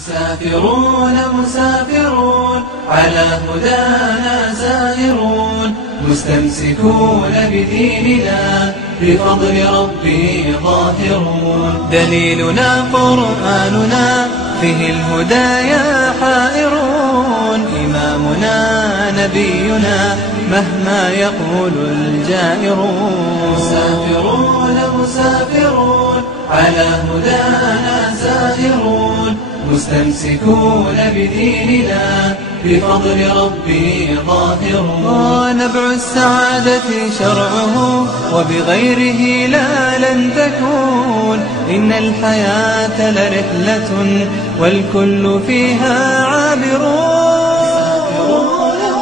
مسافرون مسافرون على هدانا سائرون، مستمسكون بديننا بفضل ربي ظاهرون. دليلنا قرآننا فيه الهدايا حائرون، إمامنا نبينا مهما يقول الجائرون. مسافرون مسافرون على هدانا سائرون، مستمسكون بديننا بفضل ربي ظاهرون. نبع السعادة شرعه وبغيره لا لن تكون، إن الحياة لرحلة والكل فيها عابرون.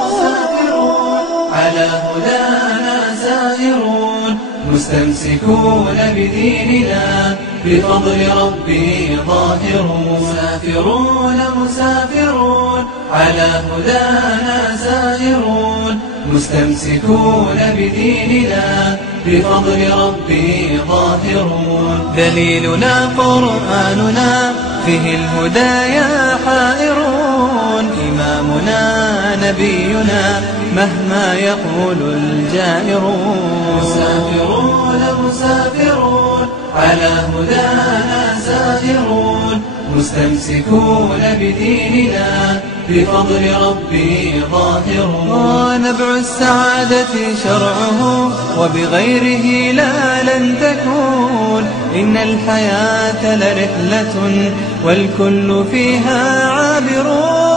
مسافرون على هدانا سائرون، مستمسكون بديننا بفضل ربي ظاهرون. مسافرون مسافرون على هدانا سائرون، مستمسكون بديننا بفضل ربي ظاهرون. دليلنا قرآننا فيه الهدايا حائرون، إمامنا نبينا مهما يقول الجائرون. مسافرون مسافرون على هدانا سائرون، مستمسكون بديننا بفضل ربي ظاهرون. نبع السعادة شرعه وبغيره لا لن تكون، إن الحياة لرحلة والكل فيها عابرون.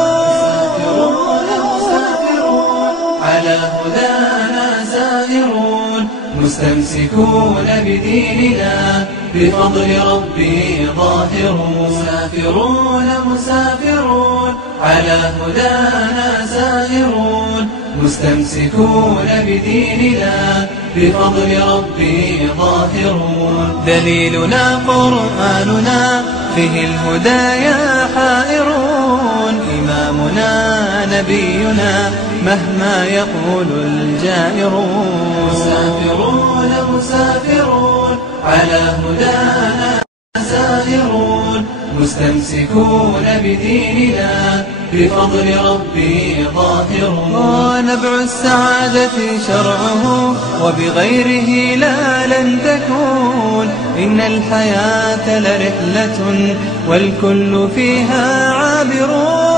على هدانا سائرون، مستمسكون بديننا بفضل ربي ظاهرون. مسافرون مسافرون على هدانا سائرون، مستمسكون بديننا بفضل ربي ظاهرون. دليلنا قرآننا فيه الهدايا حائرون، إمامنا نبينا مهما يقول الجائرون. مسافرون مسافرون على هدانا سائرون، مستمسكون بديننا بفضل ربي ظاهرون. نبع السعادة شرعه وبغيره لا لن تكون، إن الحياة لرحلة والكل فيها عابرون.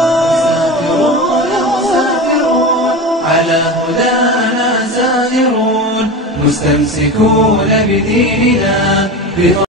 على هدانا سائرون، مستمسكون بديننا